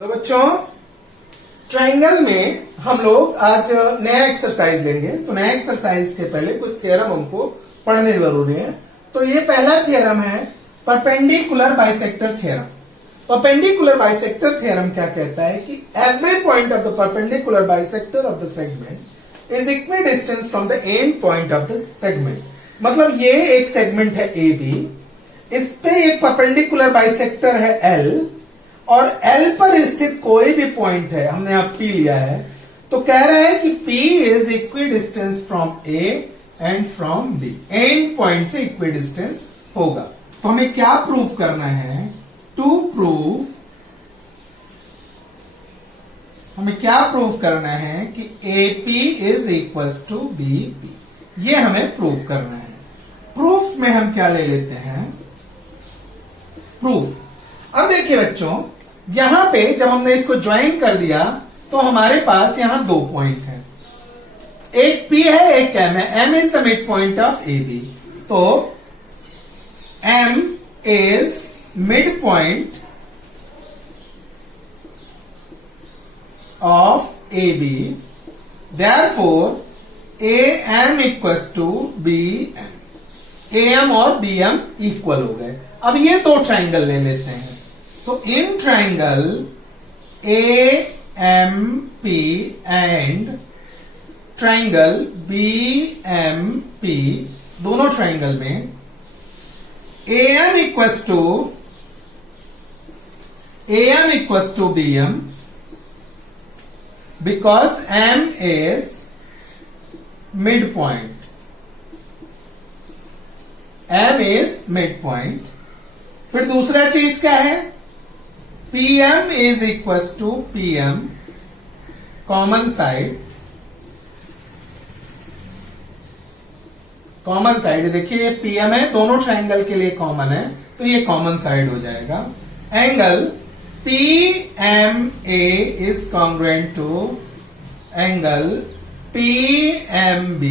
तो बच्चों ट्रायंगल में हम लोग आज नया एक्सरसाइज लेंगे। तो नया एक्सरसाइज के पहले कुछ थ्योरम हमको पढ़ने जरूरी है। तो ये पहला थ्योरम है perpendicular bisector theorem. Perpendicular bisector theorem क्या कहता है कि every point of the perpendicular bisector of the segment is equidistant from the end point of the segment. मतलब ये एक सेगमेंट है ए बी, इस पे एक परपेंडिकुलर बाइसेक्टर है एल, और एल पर स्थित कोई भी पॉइंट है, हमने यहां पी लिया है, तो कह रहा है कि P is equidistant from A and from B. And point से इक्वी डिस्टेंस होगा। तो हमें क्या प्रूव करना है? हमें क्या प्रूव करना है कि A P is equal to B P. ये हमें प्रूव करना है। प्रूफ में हम क्या ले लेते हैं? प्रूफ। अब देखिए बच्चों, यहां पे जब हमने इसको ज्वाइन कर दिया तो हमारे पास यहां दो पॉइंट हैं, एक P है एक M है। M is the midpoint of A B. तो M is midpoint of A B, therefore A M equals to B M. A M और बी एम इक्वल हो गए। अब ये दो ट्राइंगल ले लेते हैं। So in triangle AMP and triangle BMP, दोनों ट्राइंगल में AM equals to BM because M is midpoint. M is midpoint. फिर दूसरा चीज क्या है? PM is equal to PM common side. Common side देखिए ये PM है, दोनों ट्राइंगल के लिए कॉमन है, तो ये कॉमन साइड हो जाएगा। Angle PMA is congruent to angle PMB।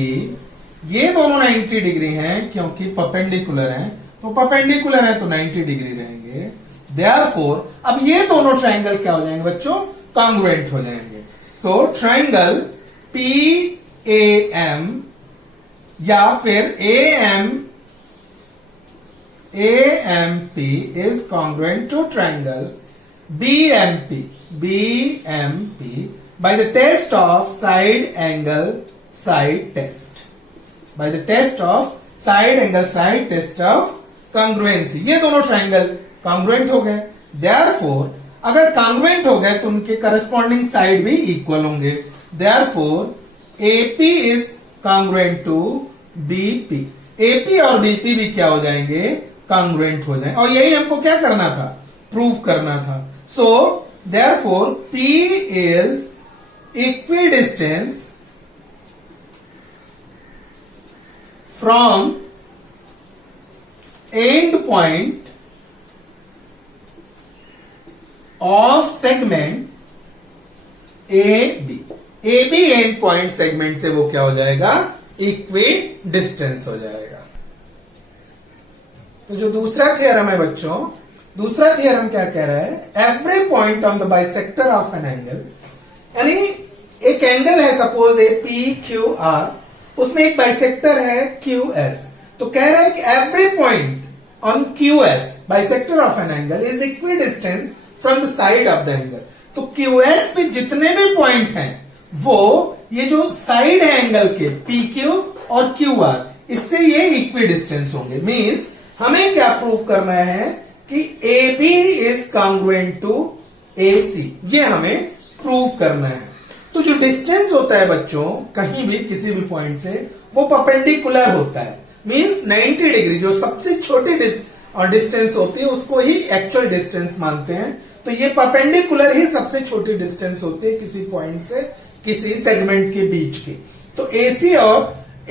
ये दोनों 90 डिग्री हैं क्योंकि परपेंडिकुलर हैं, तो परपेंडिकुलर है तो 90 डिग्री रहेंगे। देयरफॉर अब ये दोनों ट्राइंगल क्या हो जाएंगे बच्चों? कॉन्ग्रुएंट हो जाएंगे। सो ट्राइंगल PAM या फिर AMP is congruent to triangle BMP by the test of side angle side test. By the test of side angle side test of congruency. ये दोनों ट्राइंगल कॉन्ग्रुएंट हो गए। देयरफॉर अगर congruent हो गए तो उनके करस्पॉन्डिंग साइड भी इक्वल होंगे। Therefore AP is congruent to BP। AP और BP भी क्या हो जाएंगे? कॉन्ग्रुएंट हो जाएंगे। और यही हमको क्या करना था? प्रूव करना था। So therefore P is equi distance from end point of segment AB। AB end point segment से वो क्या हो जाएगा? इक्वी डिस्टेंस हो जाएगा। तो जो दूसरा थ्योरम है बच्चों, दूसरा थ्योरम क्या कह रहा है? Every point on the bisector of an angle, यानी एक एंगल है सपोज ए PQR, उसमें एक बाइसेक्टर है QS। तो कह रहा है कि every point on QS bisector of an angle is equidistant from the side of the angle. तो QS पे जितने भी पॉइंट हैं वो ये जो साइड है एंगल के PQ और QR, इससे ये इक्वी डिस्टेंस होंगे। मींस हमें क्या प्रूव करना है कि AB is congruent to AC। ये हमें प्रूव करना है। तो जो डिस्टेंस होता है बच्चों कहीं भी किसी भी पॉइंट से, वो परपेंडिकुलर होता है। मींस 90 डिग्री जो सबसे छोटी डिस्टेंस होती है उसको ही एक्चुअल डिस्टेंस मानते हैं। तो ये परपेंडिकुलर ही सबसे छोटी डिस्टेंस होती है किसी पॉइंट से किसी सेगमेंट के बीच की। तो AC और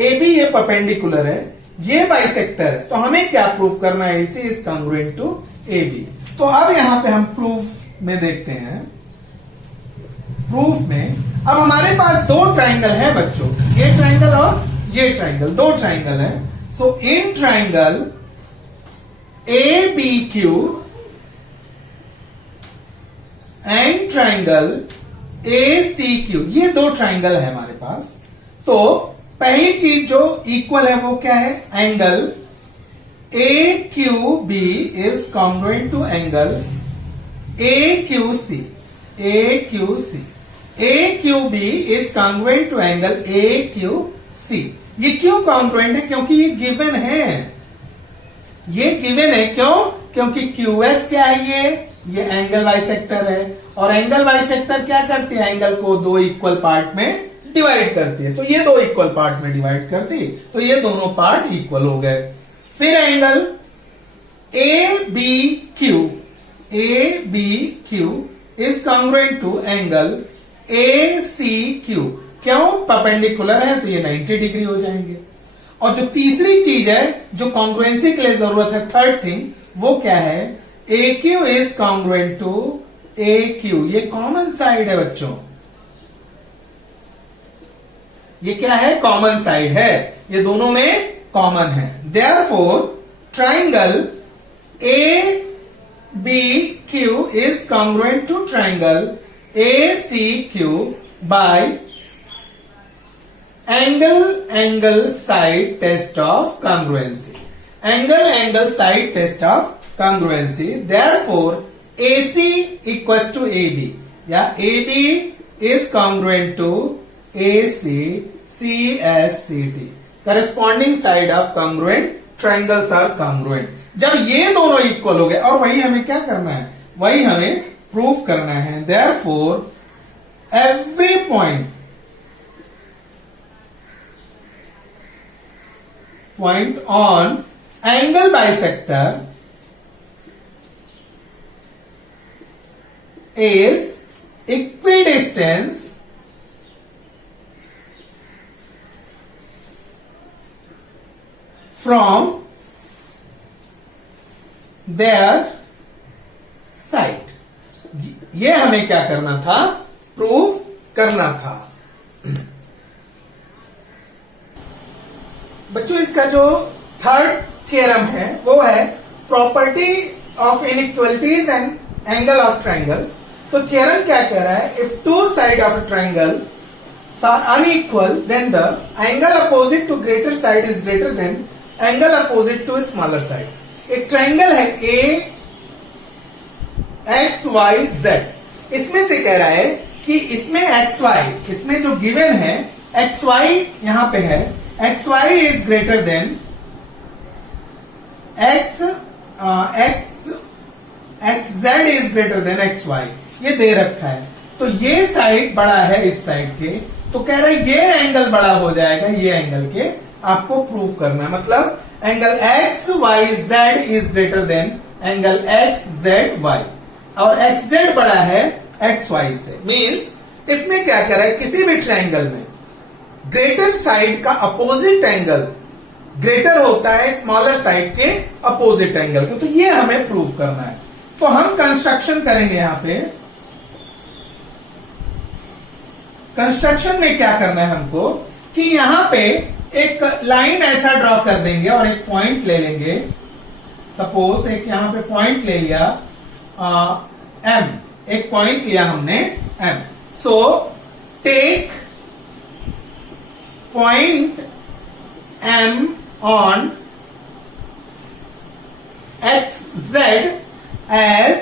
AB ये परपेंडिकुलर है, ये बाइसेक्टर है। तो हमें क्या प्रूव करना है? AC is congruent to AB। तो अब यहां पे हम प्रूफ में देखते हैं। प्रूफ में अब हमारे पास दो ट्राइंगल है बच्चों, ये ट्राइंगल और ये ट्राइंगल, दो ट्राइंगल है। So in triangle ABQ and triangle ACQ, ये दो ट्राइंगल है हमारे पास। तो पहली चीज जो इक्वल है वो क्या है, angle AQB is congruent to angle AQC। AQB is congruent to angle AQC। ये क्यों कॉन्ग्रुएंट है, क्योंकि ये गिवन है, ये गिवन है। क्यों, क्योंकि QS क्या है, ये एंगल बाइसेक्टर है, और एंगल बाइसेक्टर क्या करती है, एंगल को दो इक्वल पार्ट में डिवाइड करती है। तो ये दो इक्वल पार्ट में डिवाइड करती है, तो ये दोनों पार्ट इक्वल हो गए। फिर angle ABQ is congruent to angle ACQ। क्यों, परपेंडिकुलर है तो ये 90 डिग्री हो जाएंगे। और जो तीसरी चीज है जो कॉन्ग्रुएंसी के लिए जरूरत है, थर्ड थिंग, वो क्या है, AQ is congruent to AQ। ये कॉमन साइड है बच्चों, ये क्या है, कॉमन साइड है, ये दोनों में कॉमन है। Therefore triangle ABQ is congruent to triangle ACQ by angle side test of congruency। angle side test of congruency। Therefore AC equals to AB, या AB is congruent to AC, CSCT। corresponding side of congruent triangles are congruent। जब ये दोनों equal हो गए, और वही हमें क्या करना है, वही हमें प्रूफ करना है। Therefore every point on angle bisector is equidistant from their side। ये हमें क्या करना था, प्रूव करना था। बच्चों इसका जो थर्ड थियरम है वो है property of inequalities and angle of triangle. तो थियरम क्या कह रहा है, if two side of a triangle are unequal then the angle opposite to greater side is greater than angle opposite to smaller side. एक triangle है AXYZ, इसमें से कह रहा है कि इसमें XY, इसमें जो गिवन है XY यहां पे है, XY is greater than XZ is greater than XY, ये दे रखा है। तो ये साइड बड़ा है इस साइड के, तो कह रहे हैं ये एंगल बड़ा हो जाएगा ये एंगल के, आपको प्रूव करना है। मतलब angle XYZ is greater than angle XZY, और XZ बड़ा है XY से। मीन्स इसमें क्या कर रहा है, किसी भी ट्रायंगल में ग्रेटर साइड का अपोजिट एंगल ग्रेटर होता है स्मॉलर साइड के अपोजिट एंगल को। तो ये हमें प्रूव करना है। तो हम कंस्ट्रक्शन करेंगे, यहां पे कंस्ट्रक्शन में क्या करना है हमको, कि यहां पे एक लाइन ऐसा ड्रॉ कर देंगे और एक पॉइंट ले लेंगे। सपोज एक यहां पे पॉइंट ले लिया M, एक पॉइंट लिया हमने M। So take point M on XZ as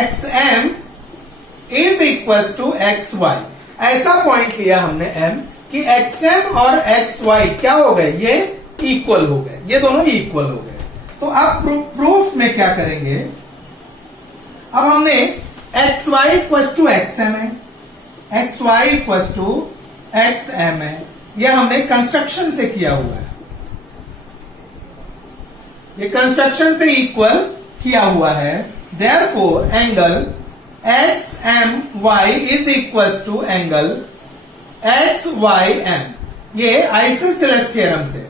XM is equals to XY। ऐसा पॉइंट लिया हमने M कि XM और XY क्या हो गए, ये इक्वल हो गए, ये दोनों इक्वल हो गए। तो अब प्रूफ में क्या करेंगे, अब हमने XY इक्वल्स टू XM है, XY इक्वल्स टू XM है, यह हमने कंस्ट्रक्शन से किया हुआ है, ये कंस्ट्रक्शन से इक्वल किया हुआ है। Therefore angle XMY is equals to angle XYM, ये आइसोसेलेस थ्योरम से।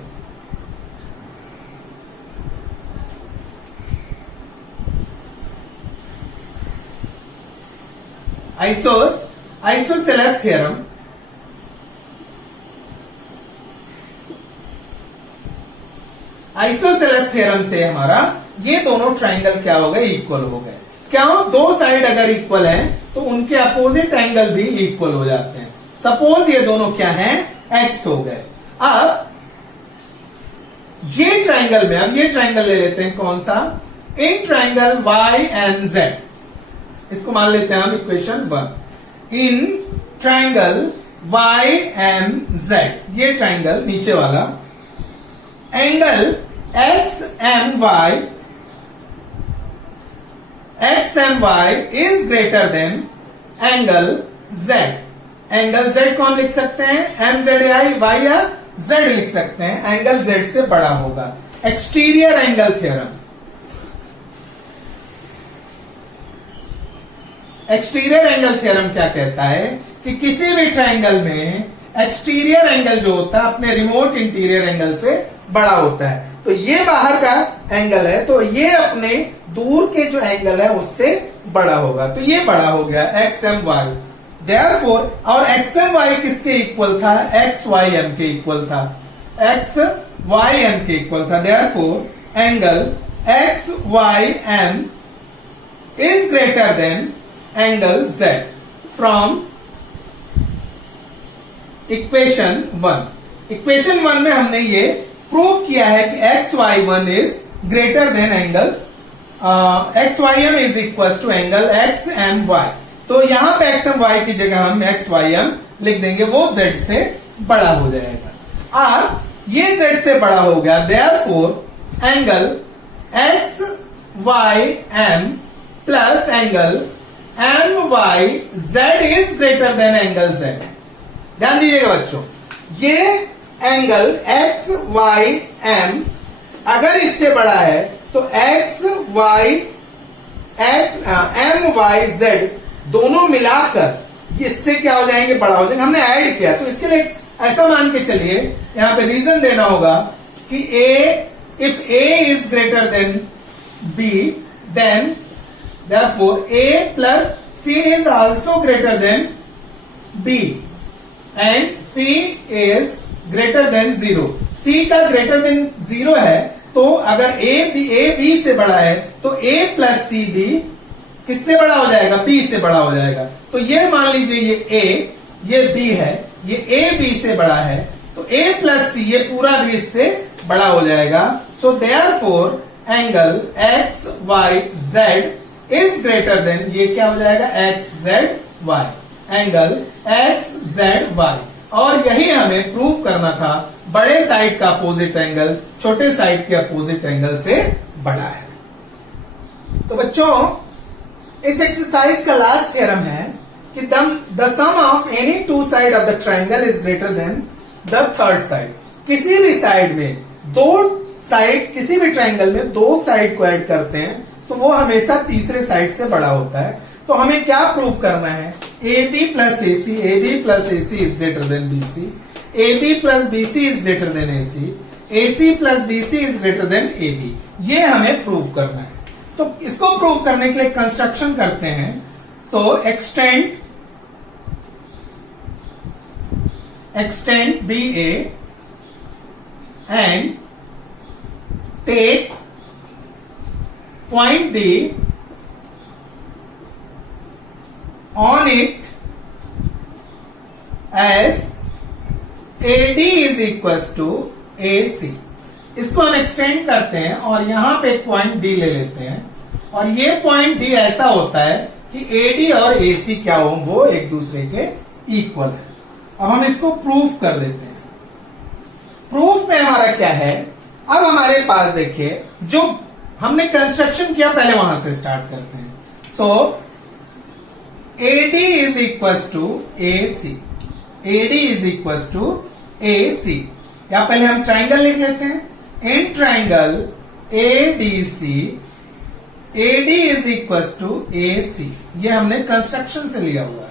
आइसोसेलेस थ्योरम, आइसोसेलेस थ्योरम से हमारा ये दोनों ट्राइंगल क्या हो गए, इक्वल हो गए। क्या दो साइड अगर इक्वल है तो उनके अपोजिट एंगल भी इक्वल हो जाते हैं। सपोज ये दोनों क्या हैं, एक्स हो गए। अब ये ट्राइंगल में, अब ये ट्राइंगल ले लेते हैं, कौन सा, in triangle Y and Z, इसको मान लेते हैं हम equation 1। In triangle Y and Z, ये ट्राइंगल नीचे वाला, angle X M Y is greater than angle Z. Angle Z कौन लिख सकते हैं, एम जेड आई वाई या जेड लिख सकते हैं, एंगल जेड से बड़ा होगा। Exterior angle theorem, exterior angle theorem क्या कहता है कि किसी भी ट्राइंगल में एक्सटीरियर एंगल जो होता है अपने रिमोट इंटीरियर एंगल से बड़ा होता है। तो ये बाहर का एंगल है, तो ये अपने दूर के जो एंगल है उससे बड़ा होगा, तो ये बड़ा हो गया एक्स एम वाई। देयरफॉर, और एक्स एम वाई किसके इक्वल था, एक्स वाई एम के इक्वल था, एक्स वाई एम के इक्वल था। Therefore angle X Y M is greater than angle Z from equation 1। Equation 1 में हमने ये प्रूव किया है कि X Y one is greater than angle X Y M is equal to angle X M Y. तो यहां पे x M Y की जगह हम एक्स वाई एम लिख देंगे, वो जेड से बड़ा हो जाएगा। अब ये जेड से बड़ा हो गया, therefore angle X Y M plus angle M Y Z is greater than angle Z. ध्यान दीजिएगा बच्चों, ये एंगल एक्स वाई एम अगर इससे बड़ा है तो X Y M Y Z दोनों मिलाकर इससे क्या हो जाएंगे, बड़ा हो जाएंगे। हमने ऐड किया तो इसके लिए ऐसा मान के चलिए, यहां पे रीजन देना होगा कि if A is greater than B then therefore A plus C is also greater than B and C is greater than 0। C का ग्रेटर देन 0 है, तो अगर ए बी से बड़ा है तो ए प्लस सी बी किससे बड़ा हो जाएगा, बी से बड़ा हो जाएगा। तो ये मान लीजिए ये ए, ये बी है, ये ए बी से बड़ा है, तो ए प्लस सी ये पूरा भी इससे बड़ा हो जाएगा। So therefore angle X Y Z is greater than, ये क्या हो जाएगा, X Z Y, angle X Z Y. और यही हमें प्रूव करना था, बड़े साइड का अपोजिट एंगल छोटे साइड के अपोजिट एंगल से बड़ा है। तो बच्चों, इस एक्सरसाइज का लास्ट थ्योरम है कि the sum of any two side of the triangle is greater than the third side. किसी भी साइड में दो साइड, किसी भी ट्राइंगल में दो साइड को ऐड करते हैं तो वो हमेशा तीसरे साइड से बड़ा होता है। तो हमें क्या प्रूव करना है, A B plus A C is greater than B C, A B plus B C is greater than A C plus B C is greater than A B. ये हमें प्रूव करना है। तो इसको प्रूव करने के लिए कंस्ट्रक्शन करते हैं। So extend B A and take point D on it as AD is equals to AC। इसको हम एक्सटेंड करते हैं और यहां पे एक पॉइंट D ले लेते हैं, और ये पॉइंट D ऐसा होता है कि AD और AC क्या हो, वो एक दूसरे के इक्वल है। अब हम इसको प्रूफ कर देते हैं। प्रूफ में हमारा क्या है, अब हमारे पास देखिए जो हमने कंस्ट्रक्शन किया पहले वहां से स्टार्ट करते हैं। सो AD is equals to AC, AD is equals to AC। या पहले हम ट्राइंगल लिख लेते हैं। In triangle ADC, AD is equals to AC। ये हमने कंस्ट्रक्शन से लिया हुआ है,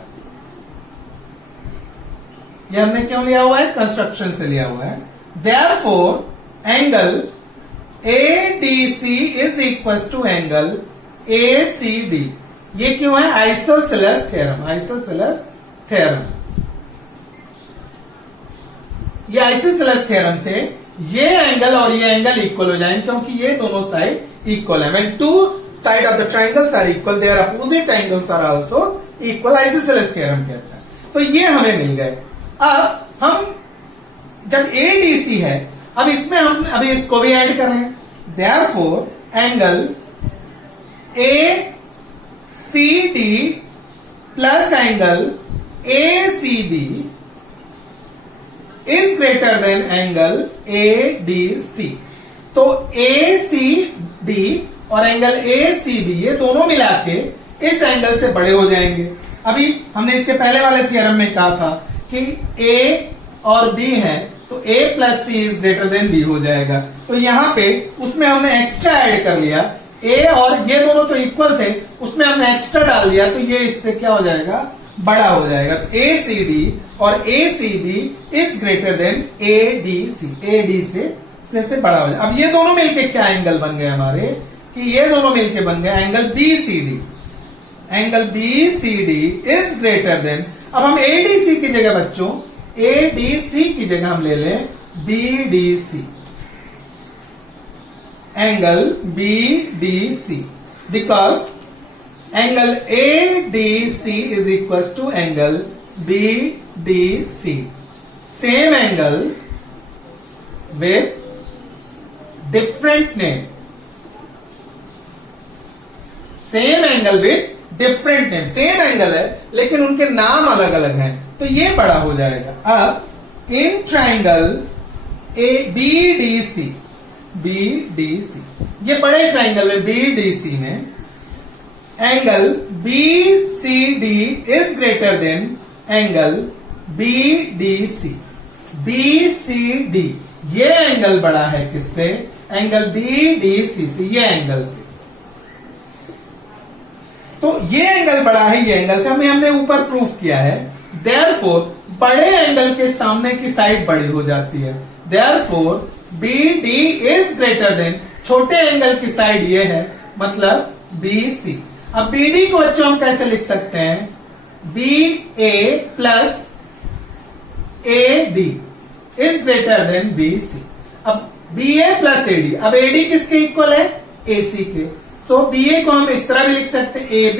ये हमने क्यों लिया हुआ है, कंस्ट्रक्शन से लिया हुआ है। Therefore angle ADC is equals to angle ACD। ये क्यों है, आइसोसेलेस थ्योरम, आइसोसेलेस थ्योरम। ये आइसोसेलेस थ्योरम से ये एंगल और ये एंगल इक्वल हो जाएंगे क्योंकि ये दोनों साइड इक्वल है। When two side of the triangles are equal, their opposite angles are also equal, isosceles theorem कहता है। तो ये हमें मिल गए। अब हम जब ADC है, अब इसमें हम अभी इसको भी ऐड कर लें। Therefore angle ACD plus angle ACB is greater than angle ADC। तो ACD और एंगल ACB ये दोनों मिला के इस एंगल से बड़े हो जाएंगे। अभी हमने इसके पहले वाले थ्योरम में कहा था कि A और B है तो A plus C is greater then B हो जाएगा। तो यहां पे उसमें हमने एक्स्ट्रा ऐड कर लिया, A और ये दोनों तो इक्वल थे, उसमें हमने एक्स्ट्रा डाल दिया, तो ये इससे क्या हो जाएगा, बड़ा हो जाएगा। तो ACD और ACB is greater then ADC, AD से बड़ा हो जाएगा। अब ये दोनों मिलके क्या एंगल बन गए हमारे, कि ये दोनों मिलके बन गए angle BCD। Angle BCD is greater then, अब हम ADC की जगह बच्चों, ADC की जगह हम ले लें BDC, angle BDC, because angle ADC is equal to angle BDC, same angle with different name, same angle with different name, same angle है लेकिन उनके नाम अलग अलग हैं, तो ये बड़ा हो जाएगा। अब इन ट्राइंगल BDC, ये बड़े ट्राइंगल में BDC में angle BCD is greater than angle BDC। BCD ये एंगल बड़ा है किससे, एंगल BDC से, ये एंगल से। तो ये एंगल बड़ा है ये एंगल से, हमने ऊपर प्रूफ किया है। देयरफॉर बड़े एंगल के सामने की साइड बड़ी हो जाती है। Therefore BD is greater then, छोटे एंगल की साइड ये है, मतलब BC। अब BD को बच्चों हम कैसे लिख सकते हैं, BA plus AD is greater than BC। अब BA प्लस AD, अब AD किसके इक्वल है, AC के। सो BA को हम इस तरह भी लिख सकते हैं AB,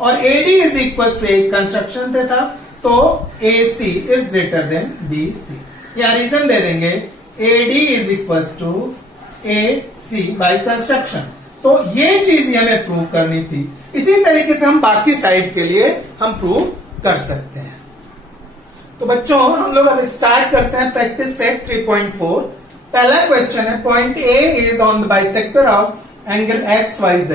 और AD इज इक्वल टू, एक कंस्ट्रक्शन से था, तो AC is greater than BC। या रीजन दे देंगे AD is equal to AC by construction. तो ये चीज हमें प्रूव करनी थी। इसी तरीके से हम बाकी साइड के लिए हम प्रूव कर सकते हैं। तो बच्चों हम लोग अब स्टार्ट करते हैं प्रैक्टिस सेट 3.4। पहला क्वेश्चन है, point A is on the bisector of angle XYZ।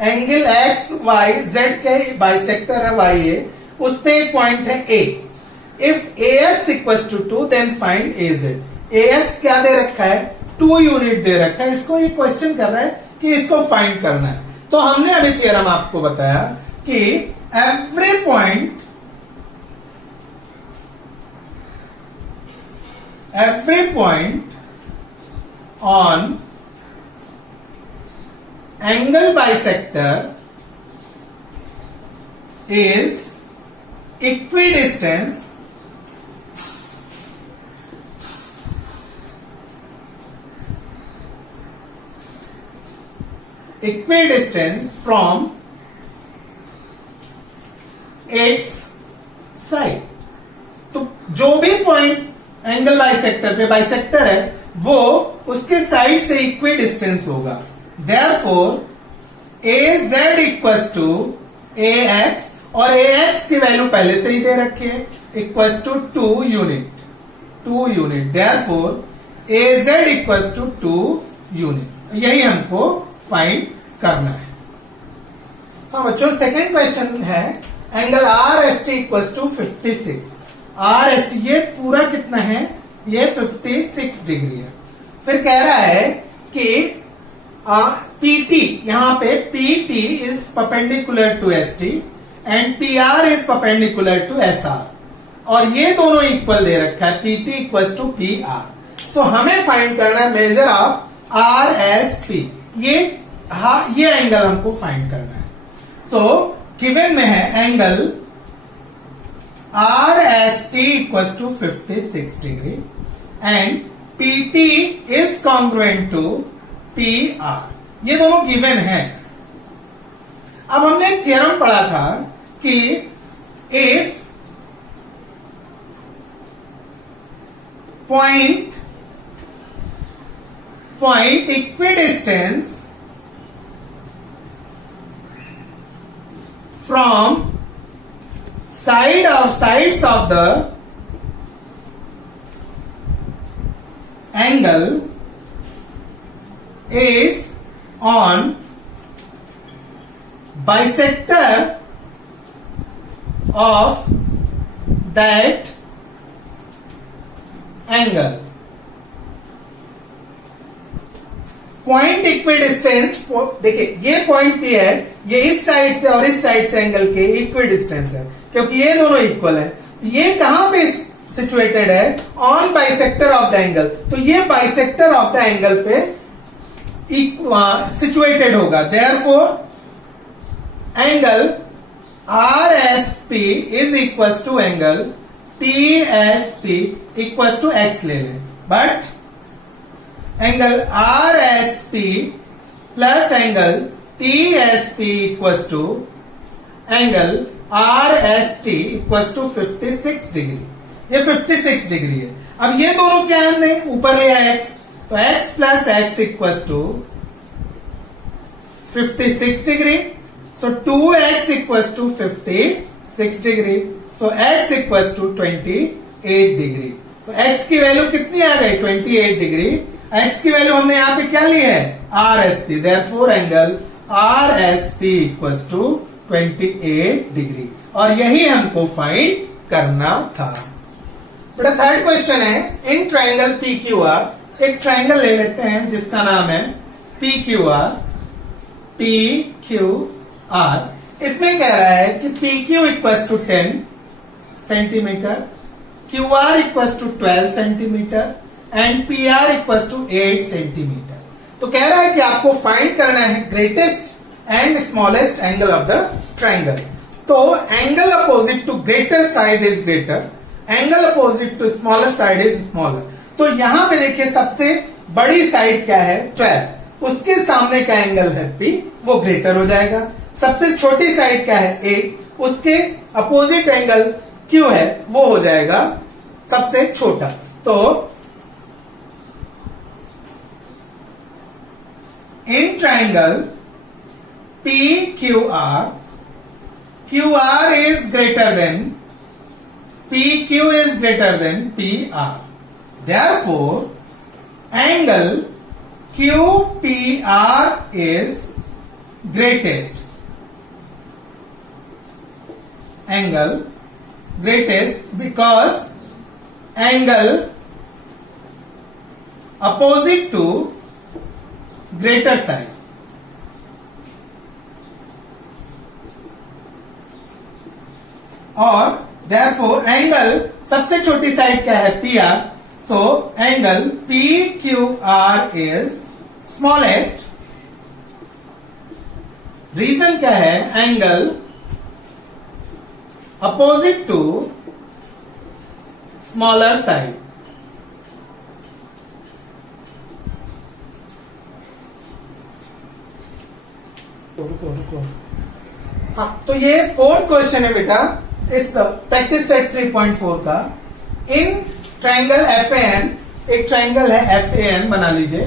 Angle XYZ के बाइसेक्टर है YA, उस पे एक पॉइंट है A। If AX equal to 2 then find AZ। AX क्या दे रखा है, 2 यूनिट दे रखा है। इसको ये क्वेश्चन कर रहा है कि इसको फाइंड करना है। तो हमने अभी थ्योरम आपको बताया कि every point on angle bisector is equidistance from its side। तो जो भी पॉइंट एंगल बाइसेक्टर पे बाइसेक्टर है वो उसके साइड से इक्वी डिस्टेंस होगा। Therefore AZ equal to AX, और AX की वैल्यू पहले से ही दे रखी है, equal to 2 unit. Therefore AZ equal to 2 unit. यही हमको फाइंड करना है। हाँ बच्चों, सेकेंड क्वेश्चन है, angle RST equal to 56। RST ये पूरा कितना है, ये 56 डिग्री है। फिर कह रहा है कि PT, यहां पे PT is perpendicular to ST and PR is perpendicular to SR, और ये दोनों इक्वल दे रखा है, PT equal to PR। So हमें फाइंड करना है मेजर ऑफ RSP। ये एंगल हमको फाइंड करना है। सो गिवन में है angle RST equal to 56 degree and PT is congruent to PR। ये दोनों गिवन है। अब हमने एक थ्योरम पढ़ा था कि if point equidistance from sides of the angle is on bisector of that angle. Point equidistance, देखिए ये पॉइंट भी है, ये इस साइड से और इस साइड से एंगल के इक्विडिस्टेंस है, क्योंकि ये दोनों इक्वल है. ये कहां पे सिचुएटेड है? On bisector of the angle. तो ये बाइसेक्टर ऑफ द एंगल पे सिचुएटेड होगा. Therefore angle R S P is equal to angle TSP equal to X ले लें. But angle RSP plus angle TSP equal to angle RST equal to 56 degree. ये 56 degree है. अब ये दोनों क्या है? ऊपर लिया x, तो x plus X equal to 56 degree. So 2x equal to 56 degree. So x equal to 28 degree. तो x की वैल्यू कितनी आ गई? 28 डिग्री. x की वैल्यू हमने यहां पे क्या ली है? RSP. Therefore angle RSP equal to 28 degree. और यही हमको फाइंड करना था. बेटा थर्ड क्वेश्चन है, इन ट्राइंगल PQR, एक ट्राइंगल ले लेते हैं जिसका नाम है PQR. इसमें कह रहा है कि PQ equal to 10 centimetre, QR equal to 12 centimetre and PR equal to 8 centimetre. तो कह रहा है कि आपको फाइंड करना है greatest and smallest angle of the triangle. तो angle opposite to greater side is greater, angle opposite to smaller side is smaller. तो यहां पे देखिए सबसे बड़ी साइड क्या है? 12. उसके सामने का एंगल है P, वो ग्रेटर हो जाएगा. सबसे छोटी साइड क्या है? 8. उसके अपोजिट एंगल Q है, वो हो जाएगा सबसे छोटा. तो in triangle PQR, QR is greater than PQ is greater than PR. Therefore, angle QPR is greatest. Angle greatest because angle opposite to greater side. और therefore angle सबसे छोटी साइड क्या है? PR. So angle PQR is smallest. Reason क्या है? Angle opposite to smaller side. रुको. हाँ, तो ये 4th क्वेश्चन है बेटा इस प्रैक्टिस सेट 3.4 का. इन ट्राइंगल FAN, एक ट्राइंगल है FAN, बना लीजिए.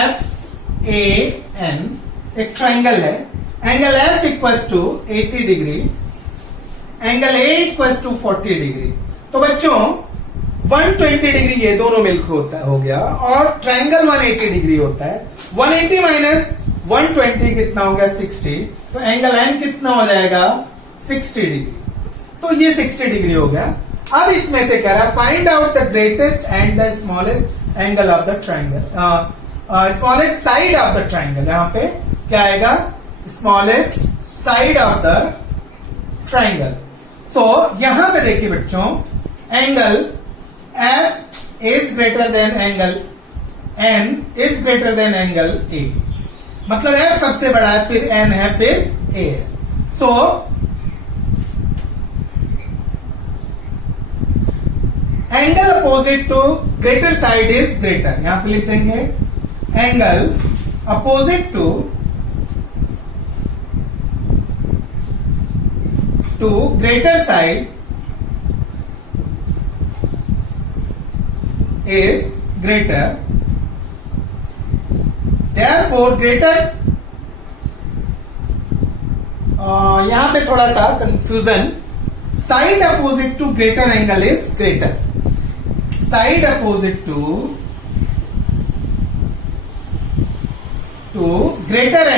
FAN एक ट्राइंगल है. Angle F equals to 80 degree, angle A equals to 40 degree. तो बच्चों 120 डिग्री ये दोनों मिलकर हो गया और ट्राइंगल 180 डिग्री होता है. 180 माइनस 120 कितना हो गया? 60. तो एंगल N कितना हो जाएगा? 60 डिग्री. तो ये 60 डिग्री हो गया. अब इसमें से कह रहा है find out the greatest and the smallest angle of the triangle, smallest side of the triangle. यहां पे क्या आएगा? Smallest side of the triangle. So यहां पे देखिए बच्चों, angle F is greater than angle N is greater than angle A. मतलब F सबसे बड़ा है, फिर N है, फिर A है. So angle opposite to greater side is greater. यहां पे लिख देंगे angle opposite to to greater side is greater. Therefore greater, यहां पे थोड़ा सा confusion, side opposite to greater angle is greater. Side opposite to greater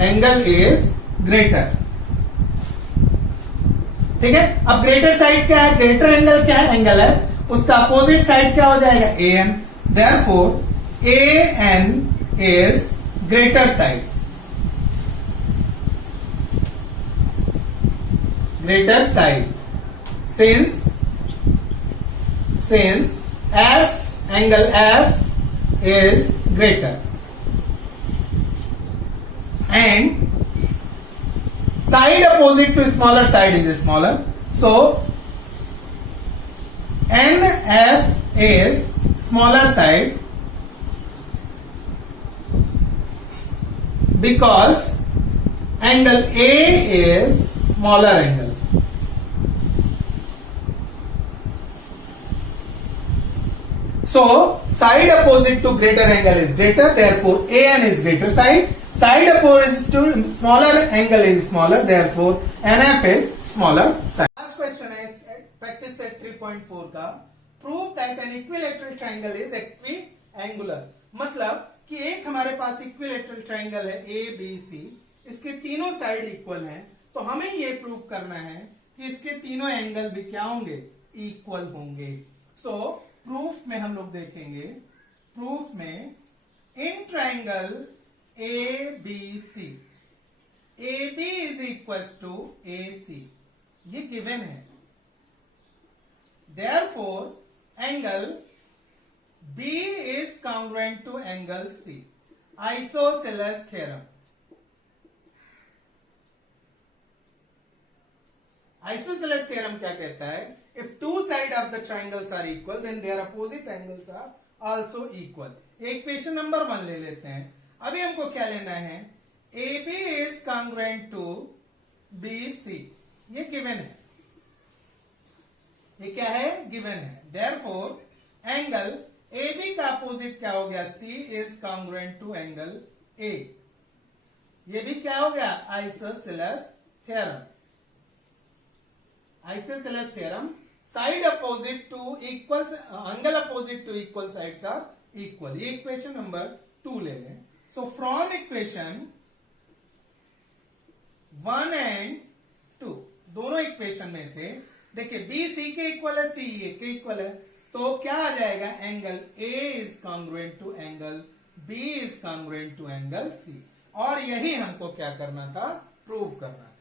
angle is greater. ठीक है. अब ग्रेटर साइड क्या है, ग्रेटर एंगल क्या है, एंगल है, उसका अपोजिट साइड क्या हो जाएगा, A N. Therefore A N is greater side. Greater side since f angle f is greater and side opposite to smaller side is smaller, so NF is smaller side because angle A is smaller angle. So side opposite to greater angle is greater, therefore AN is greater side. Side opposite to smaller angle is smaller, therefore NF is smaller side. Last question is practice set 3.4 का, prove that an equilateral triangle is equiangular. मतलब कि एक हमारे पास equilateral triangle है A B C, इसके तीनों side equal हैं, तो हमें ये प्रूव करना है कि इसके तीनों एंगल भी क्या होंगे, इक्वल होंगे. सो प्रूफ में हम लोग देखेंगे, प्रूफ में in triangle A B C, A B is equal to A C, ये गिवन है. Therefore angle B is congruent to angle C. Isosceles theorem. Isosceles theorem क्या कहता है, if two sides of the triangles are equal then their opposite angles are also equal. Equation number 1 ले लेते हैं. अभी हमको क्या लेना है, AB is congruent to BC, ये गिवन है. ये क्या है, गिवन है. Therefore एंगल AB का अपोजिट क्या हो गया, C is congruent to angle A. ये भी क्या हो गया, isosceles theorem. Isosceles theorem, side opposite to equal angle opposite to equal sides are equal. ये इक्वेशन नंबर 2 ले लें. So from equation 1 and 2, दोनों इक्वेशन में से देखिए B C के इक्वल है, C A के इक्वल है, तो क्या आ जाएगा, angle A is congruent to angle B is congruent to angle C. और यही हमको क्या करना था, प्रूव करना.